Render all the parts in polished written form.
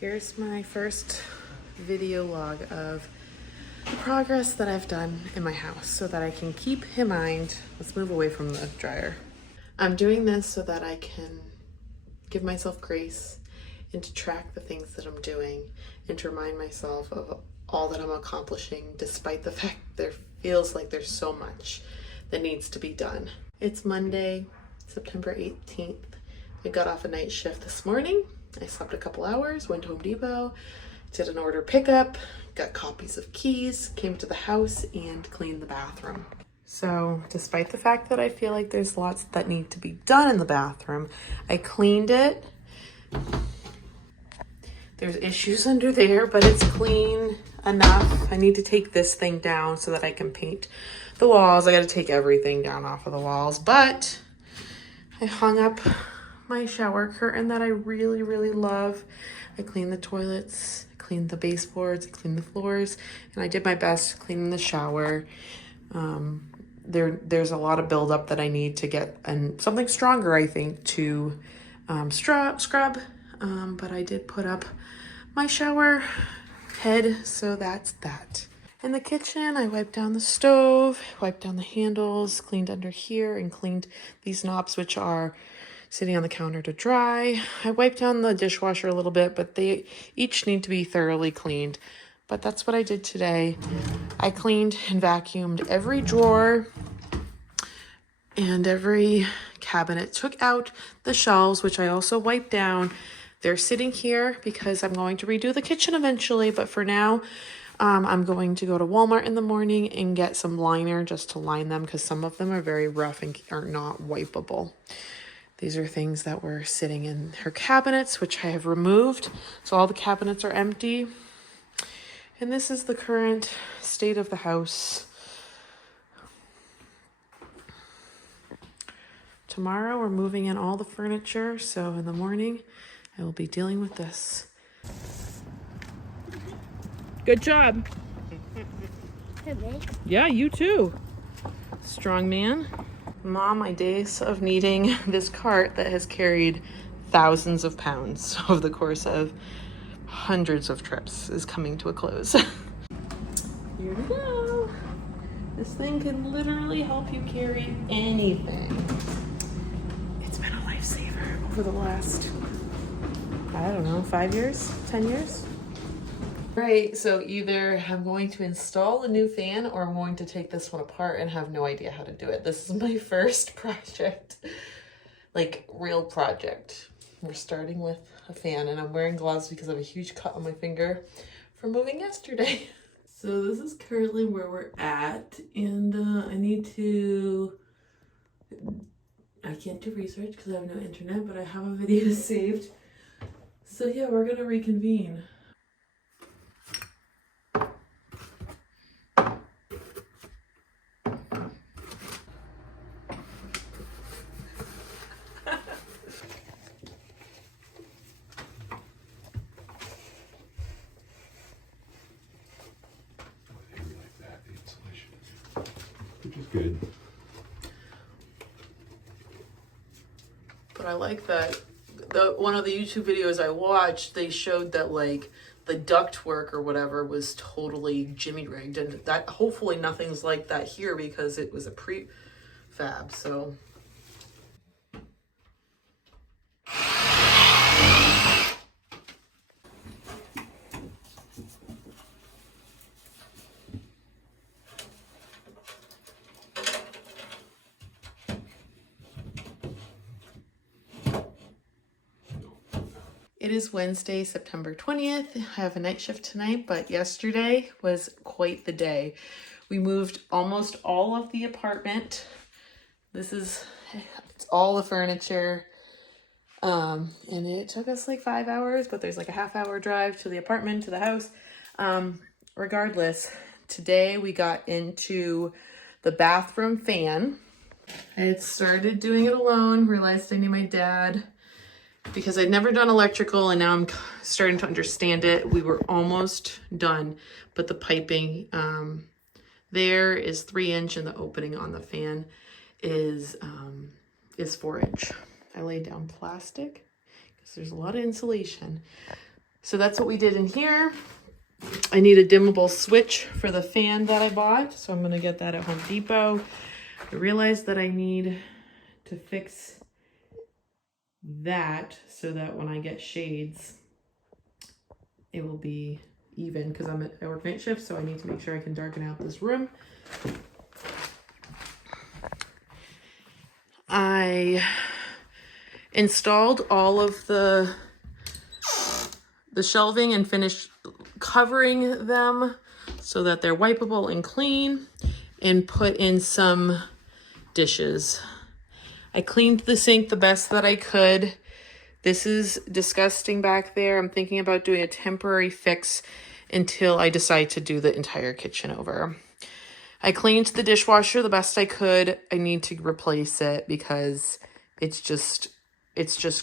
Here's my first video log of the progress that I've done in my house so that I can keep in mind. Let's move away from the dryer. I'm doing this so that I can give myself grace and to track the things that I'm doing and to remind myself of all that I'm accomplishing despite the fact there feels like there's so much that needs to be done. It's Monday, September 18th. I got off a night shift this morning. I slept a couple hours, went to Home Depot, did an order pickup, got copies of keys, came to the house and cleaned the bathroom. So despite the fact that I feel like there's lots that need to be done in the bathroom, I cleaned it. There's issues under there, but it's clean enough. I need to take this thing down so that I can paint the walls. I got to take everything down off of the walls, but I hung up my shower curtain that I really, really love. I cleaned the toilets, I cleaned the baseboards, I cleaned the floors, and I did my best cleaning the shower. There's a lot of buildup that I need to get and something stronger, I think, to scrub. But I did put up my shower head, so that's that. In the kitchen, I wiped down the stove, wiped down the handles, cleaned under here, and cleaned these knobs, which are sitting on the counter to dry. I wiped down the dishwasher a little bit, but they each need to be thoroughly cleaned. But that's what I did today. I cleaned and vacuumed every drawer and every cabinet. Took out the shelves, which I also wiped down. They're sitting here because I'm going to redo the kitchen eventually, but for now, I'm going to go to Walmart in the morning and get some liner just to line them because some of them are very rough and are not wipeable. These are things that were sitting in her cabinets, which I have removed. So all the cabinets are empty. And this is the current state of the house. Tomorrow we're moving in all the furniture, so in the morning I will be dealing with this. Good job. Yeah, you too. Strong man. Mom, my days of needing this cart that has carried thousands of pounds over the course of hundreds of trips is coming to a close. Here we go. This thing can literally help you carry anything. It's been a lifesaver over the last, I don't know, 5 years, 10 years. Right, so either I'm going to install a new fan or I'm going to take this one apart and have no idea how to do it. This is my first project, like real project. We're starting with a fan and I'm wearing gloves because I have a huge cut on my finger from moving yesterday. So this is currently where we're at, and I can't do research because I have no internet, but I have a video saved. So yeah, we're gonna reconvene. Good. But I like that one of the YouTube videos I watched, they showed that like the duct work or whatever was totally jimmy rigged, and that hopefully nothing's like that here because it was a prefab. So it is Wednesday, September 20th. I have a night shift tonight, but yesterday was quite the day. We moved almost all of the apartment. This is all the furniture. And it took us like 5 hours, but there's like a half-hour drive to the apartment, to the house. Regardless, today we got into the bathroom fan. I had started doing it alone, realized I knew my dad because I'd never done electrical, and now I'm starting to understand it. We were almost done, but the piping there is 3-inch and the opening on the fan is 4-inch. I laid down plastic because there's a lot of insulation. So that's what we did in here. I need a dimmable switch for the fan that I bought, so I'm gonna get that at Home Depot. I realized that I need to fix that so that when I get shades, it will be even, because I work night shift, so I need to make sure I can darken out this room. I installed all of the shelving and finished covering them so that they're wipeable and clean, and put in some dishes. I cleaned the sink the best that I could. This is disgusting back there. I'm thinking about doing a temporary fix until I decide to do the entire kitchen over. I cleaned the dishwasher the best I could. I need to replace it because it's just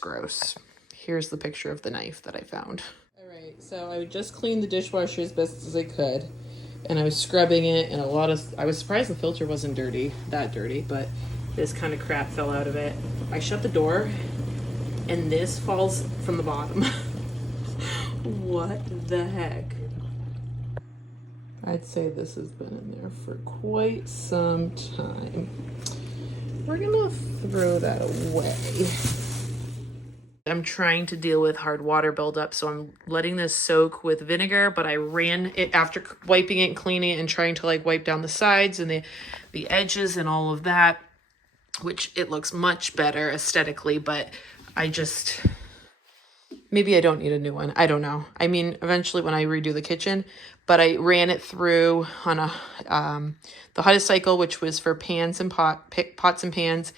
gross. Here's the picture of the knife that I found. All right, so I just cleaned the dishwasher as best as I could, and I was scrubbing it, and I was surprised the filter wasn't that dirty, but this kind of crap fell out of it. I shut the door, and this falls from the bottom. What the heck? I'd say this has been in there for quite some time. We're gonna throw that away. I'm trying to deal with hard water buildup, so I'm letting this soak with vinegar, but I ran it after wiping it and cleaning it and trying to like wipe down the sides and the edges and all of that, which it looks much better aesthetically, but maybe I don't need a new one. I don't know. I mean, eventually when I redo the kitchen, but I ran it through on the hottest cycle, which was for pans and pots and pans,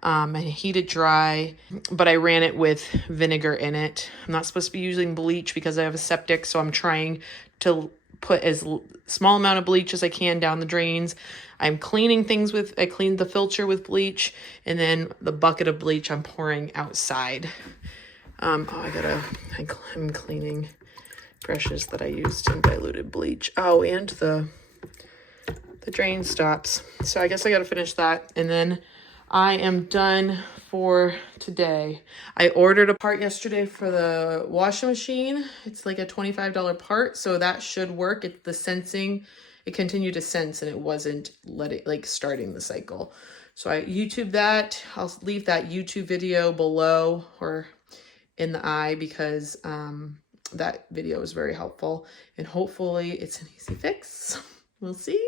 and heated dry, but I ran it with vinegar in it. I'm not supposed to be using bleach because I have a septic, so I'm trying to put as small amount of bleach as I can down the drains. I cleaned the filter with bleach, and then the bucket of bleach I'm pouring outside. I'm cleaning brushes that I used in diluted bleach. Oh, and the drain stops. So I guess I gotta finish that, and then I am done for today. I ordered a part yesterday for the washing machine. It's like a $25 part, so that should work. It continued to sense, and it wasn't starting the cycle. So I YouTubed that. I'll leave that YouTube video below or in the eye because that video is very helpful, and hopefully it's an easy fix. We'll see.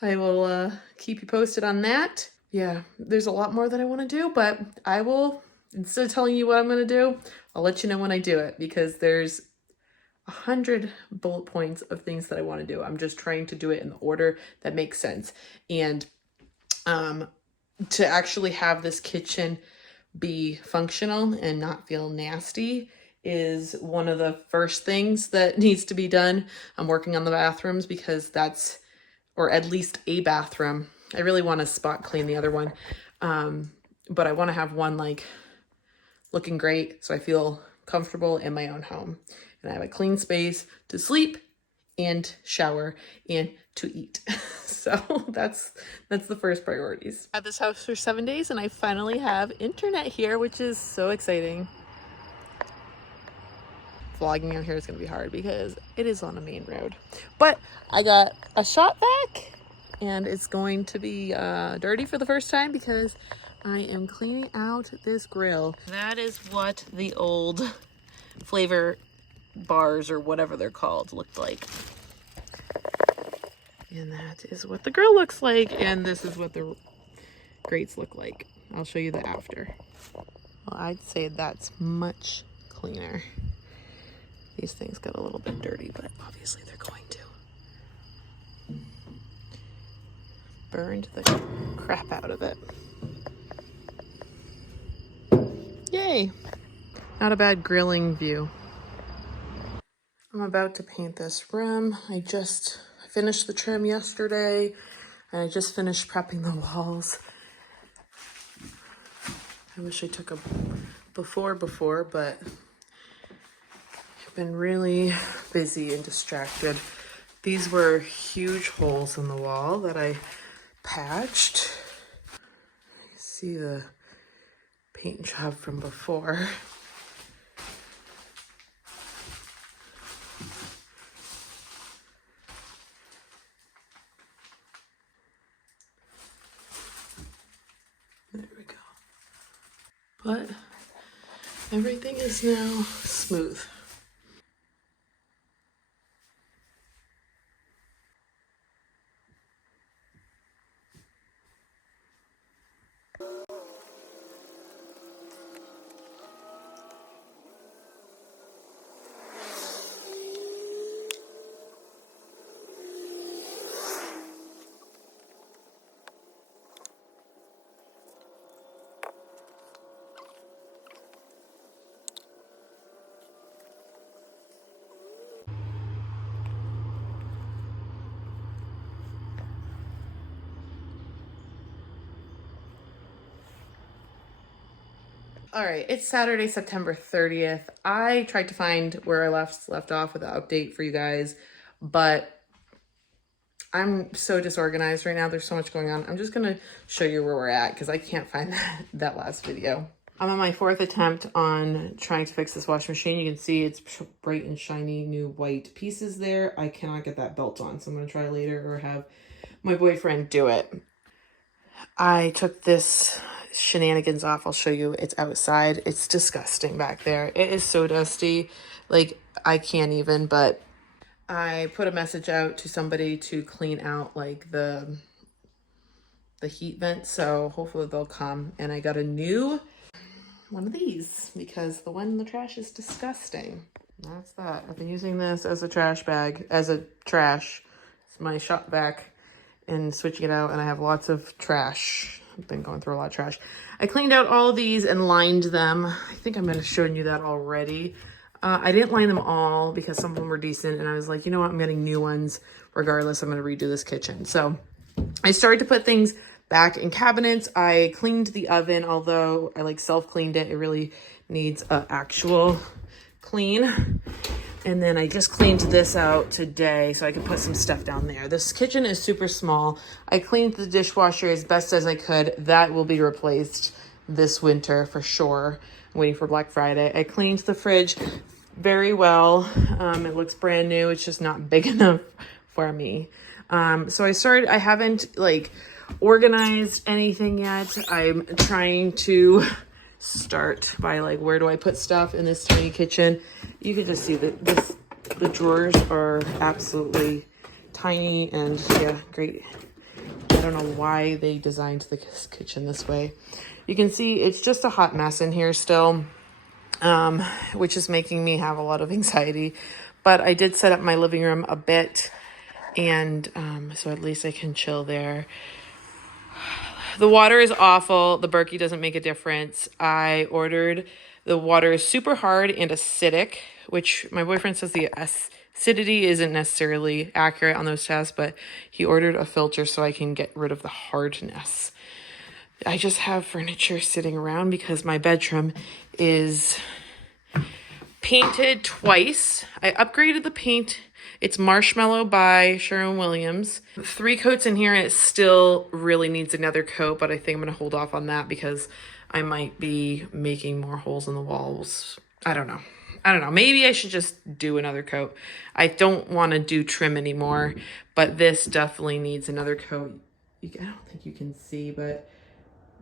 I will keep you posted on that. Yeah, there's a lot more that I want to do, but I will, instead of telling you what I'm going to do, I'll let you know when I do it, because there's 100 bullet points of things that I want to do. I'm just trying to do it in the order that makes sense. And to actually have this kitchen be functional and not feel nasty is one of the first things that needs to be done. I'm working on the bathrooms because or at least a bathroom. I really want to spot clean the other one. But I want to have one like looking great so I feel comfortable in my own home. And I have a clean space to sleep and shower and to eat. So that's the first priorities. I had this house for 7 days, and I finally have internet here, which is so exciting. Vlogging out here is going to be hard because it is on a main road. But I got a shot back, and it's going to be dirty for the first time because I am cleaning out this grill. That is what the old flavor bars or whatever they're called looked like. And that is what the grill looks like, and this is what the grates look like. I'll show you the after. Well, I'd say that's much cleaner. These things got a little bit dirty, but obviously they're going to. Burned the crap out of it. Yay! Not a bad grilling view. I'm about to paint this room. I finished the trim yesterday, and I just finished prepping the walls. I wish I took a before, but I've been really busy and distracted. These were huge holes in the wall that I patched. You can see the paint job from before. Everything is now smooth. All right, it's Saturday, September 30th. I tried to find where I left off with the update for you guys, but I'm so disorganized right now. There's so much going on. I'm just gonna show you where we're at because I can't find that last video. I'm on my 4th attempt on trying to fix this washing machine. You can see it's bright and shiny new white pieces there. I cannot get that belt on, so I'm gonna try later or have my boyfriend do it. I took this shenanigans off. I'll show you. It's outside. It's disgusting back there. It is so dusty. Like, I can't even, but I put a message out to somebody to clean out like the heat vent, so hopefully they'll come. And I got a new one of these because the one in the trash is disgusting. That's that. I've been using this as a trash bag, as a trash. It's my shop vac and switching it out, and I have lots of trash. I've been going through a lot of trash. I cleaned out all of these and lined them. I think I might have shown you that already. I didn't line them all because some of them were decent, and I was like, you know what, I'm getting new ones. Regardless, I'm going to redo this kitchen. So I started to put things back in cabinets. I cleaned the oven, although I like self-cleaned it. It really needs an actual clean. And then I just cleaned this out today so I can put some stuff down there. This kitchen is super small. I cleaned the dishwasher as best as I could. That will be replaced this winter for sure. I'm waiting for Black Friday. I cleaned the fridge very well. It looks brand new. It's just not big enough for me. So I haven't like organized anything yet. I'm trying to start by like, where do I put stuff in this tiny kitchen? You can just see that the drawers are absolutely tiny and yeah, great. I don't know why they designed the kitchen this way. You can see it's just a hot mess in here still, which is making me have a lot of anxiety. But I did set up my living room a bit, and so at least I can chill there. The water is awful. The Berkey doesn't make a difference. I ordered, the water is super hard and acidic, which my boyfriend says the acidity isn't necessarily accurate on those tests, but he ordered a filter so I can get rid of the hardness. I just have furniture sitting around because my bedroom is painted twice. I upgraded the paint. It's Marshmallow by Sherwin-Williams. 3 coats in here and it still really needs another coat, but I think I'm going to hold off on that because I might be making more holes in the walls. I don't know. Maybe I should just do another coat. I don't want to do trim anymore, but this definitely needs another coat. I don't think you can see, but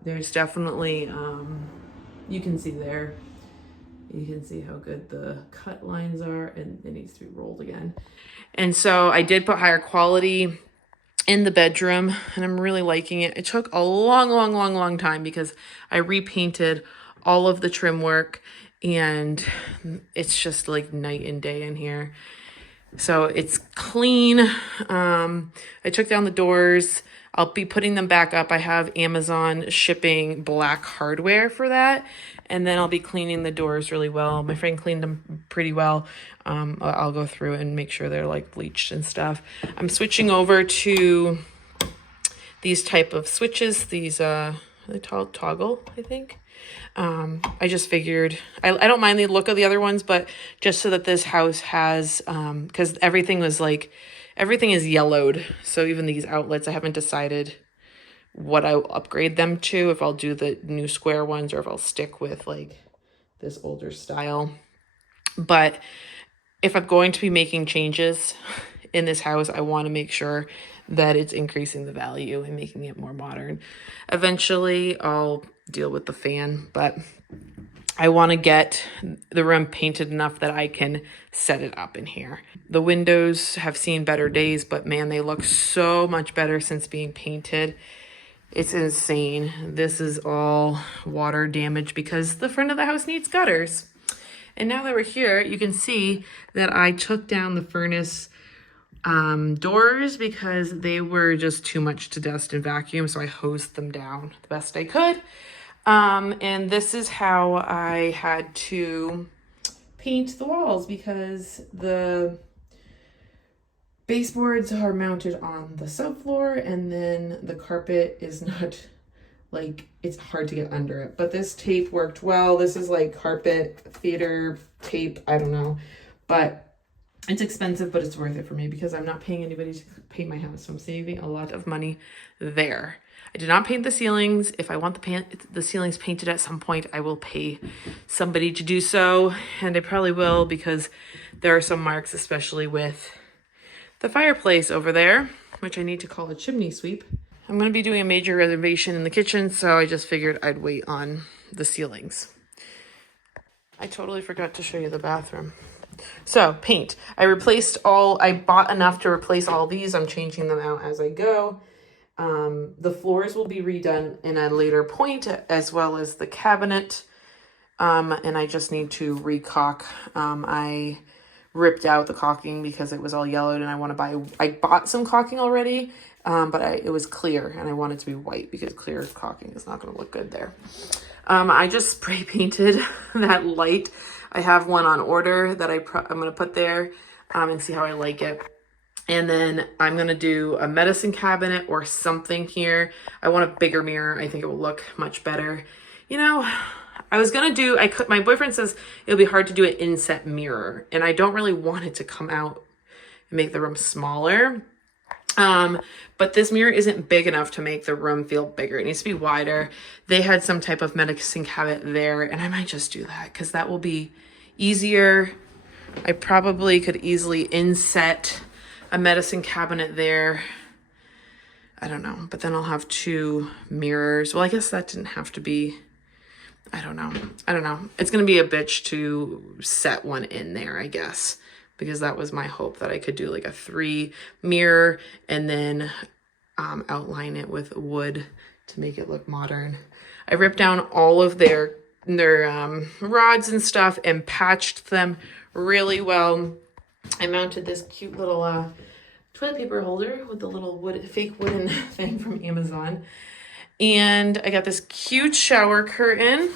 there's definitely, you can see there. You can see how good the cut lines are, and it needs to be rolled again. And so I did put higher quality in the bedroom, and I'm really liking it. It took a long time because I repainted all of the trim work, and it's just like night and day in here. So it's clean. I took down the doors. I'll be putting them back up. I have Amazon shipping black hardware for that. And then I'll be cleaning the doors really well. My friend cleaned them pretty well. I'll go through and make sure they're like bleached and stuff. I'm switching over to these type of switches. These, they toggle, I think. I just figured, I don't mind the look of the other ones, but just so that this house has, because everything is yellowed. So even these outlets, I haven't decided what I'll upgrade them to, if I'll do the new square ones or if I'll stick with like this older style. But if I'm going to be making changes in this house, I want to make sure that it's increasing the value and making it more modern. Eventually I'll deal with the fan, but I want to get the room painted enough that I can set it up in here. The windows have seen better days, but man, they look so much better since being painted. It's insane. This is all water damage because the front of the house needs gutters. And now that we're here, you can see that I took down the furnace doors because they were just too much to dust and vacuum. So I hosed them down the best I could. And this is how I had to paint the walls because the baseboards are mounted on the subfloor and then the carpet is not like, it's hard to get under it. But this tape worked well. This is like carpet theater tape. I don't know. But it's expensive, but it's worth it for me because I'm not paying anybody to paint my house. So I'm saving a lot of money there. I did not paint the ceilings. If I want the ceilings painted at some point, I will pay somebody to do so. And I probably will because there are some marks, especially with the fireplace over there, which I need to call a chimney sweep. I'm going to be doing a major renovation in the kitchen, so I just figured I'd wait on the ceilings. I totally forgot to show you the bathroom. So, paint. I bought enough to replace all these. I'm changing them out as I go. The floors will be redone in a later point, as well as the cabinet. And I just need to re-caulk. I ripped out the caulking because it was all yellowed and I bought some caulking already, but it was clear and I want it to be white because clear caulking is not going to look good there. I just spray painted that light. I have one on order that I'm going to put there and see how I like it. And then I'm going to do a medicine cabinet or something here. I want a bigger mirror. I think it will look much better. You know, my boyfriend says it'll be hard to do an inset mirror. And I don't really want it to come out and make the room smaller. But this mirror isn't big enough to make the room feel bigger. It needs to be wider. They had some type of medicine cabinet there. And I might just do that because that will be easier. I probably could easily inset a medicine cabinet there. I don't know. But then I'll have 2 mirrors. Well, I guess that didn't have to be... I don't know. It's going to be a bitch to set one in there, I guess, because that was my hope that I could do like a 3 mirror and then outline it with wood to make it look modern. I ripped down all of their rods and stuff and patched them really well. I mounted this cute little toilet paper holder with the little fake wooden thing from Amazon. And I got this cute shower curtain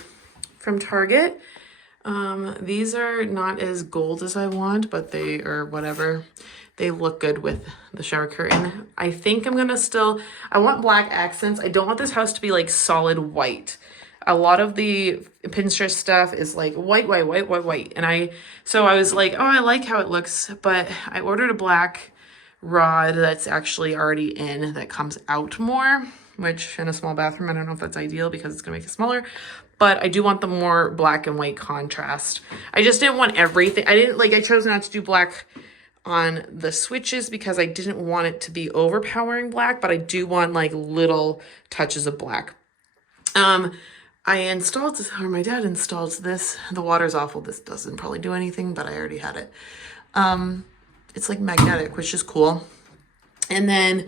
from Target. These are not as gold as I want, but they are whatever. They look good with the shower curtain. I think I'm gonna I want black accents. I don't want this house to be like solid white. A lot of the Pinterest stuff is like white. And so I was like, oh, I like how it looks, but I ordered a black rod that's actually already in that comes out more, which in a small bathroom, I don't know if that's ideal because it's gonna make it smaller, but I do want the more black and white contrast. I just didn't want everything. I chose not to do black on the switches because I didn't want it to be overpowering black, but I do want like little touches of black. My dad installed this. The water's awful. This doesn't probably do anything, but I already had it. It's like magnetic, which is cool. And then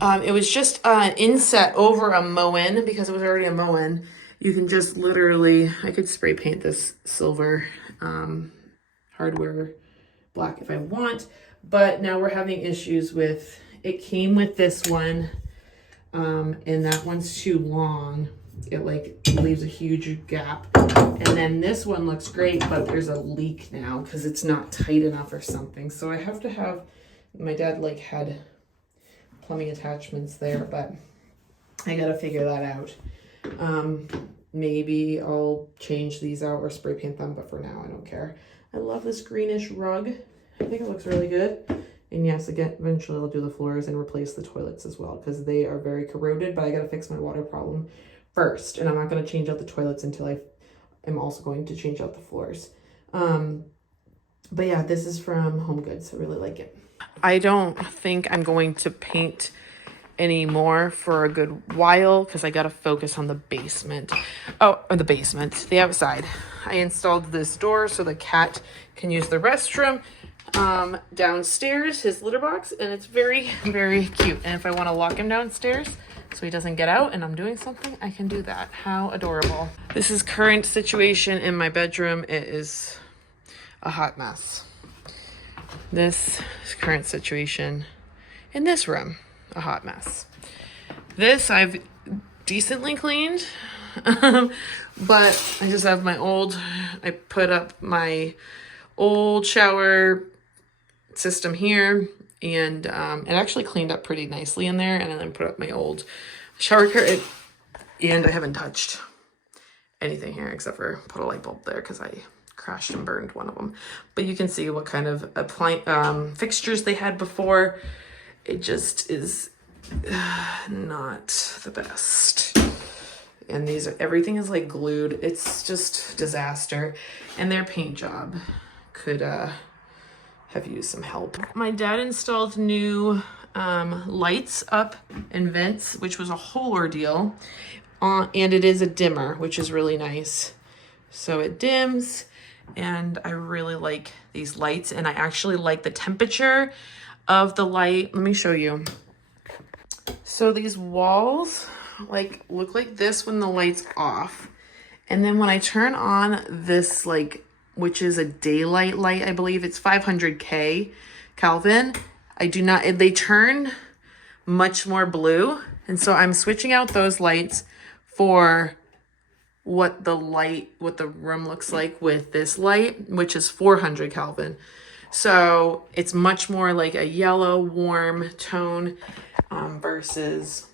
it was just an inset over a Moen because it was already a Moen. You can just literally, I could spray paint this silver hardware black if I want, but now we're having issues with, it came with this one and that one's too long. It like leaves a huge gap. And then this one looks great, but there's a leak now because it's not tight enough or something. So I have to have, my dad like had plumbing attachments there, but I gotta figure that out. Maybe I'll change these out or spray paint them, but for now I don't care. I love this greenish rug. I think it looks really good. And yes, again, eventually I'll do the floors and replace the toilets as well because they are very corroded, but I gotta fix my water problem first. And I'm not gonna change out the toilets until I'm also going to change out the floors. But yeah, this is from Home Goods. I really like it. I don't think I'm going to paint anymore for a good while because I got to focus on the basement. Oh, or the outside. I installed this door so the cat can use the restroom downstairs, his litter box, and it's very, very cute. And if I want to lock him downstairs so he doesn't get out and I'm doing something, I can do that. How adorable. This is current situation in my bedroom. It is a hot mess. This is current situation in this room, a hot mess. This I've decently cleaned, but I just have I put up my old shower system here, and it actually cleaned up pretty nicely in there, and then put up my old shower curtain, and I haven't touched anything here except for put a light bulb there because I crashed and burned one of them. But you can see what kind of fixtures they had before. It just is not the best. And everything is like glued. It's just disaster. And their paint job could have used some help. My dad installed new lights up and vents, which was a whole ordeal. And it is a dimmer, which is really nice. So it dims, and I really like these lights, and I actually like the temperature of the light. Let me show you. So these walls look like this when the light's off. And then when I turn on this, which is a daylight light, I believe it's 500 Kelvin. They turn much more blue. And so I'm switching out those lights for what the room looks like with this light, which is 400 Kelvin. So it's much more like a yellow, warm tone versus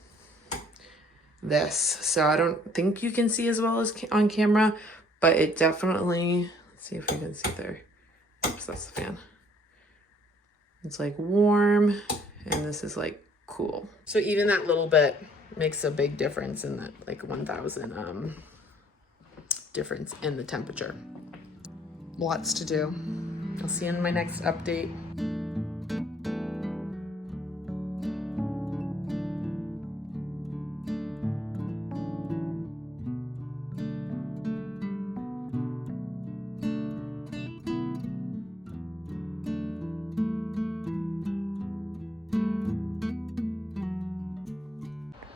this. So I don't think you can see as well as on camera, but it definitely, let's see if we can see there. Oops, that's the fan. It's like warm, and this is like cool. So even that little bit makes a big difference in that 1,000 difference in the temperature. Lots to do. I'll see you in my next update.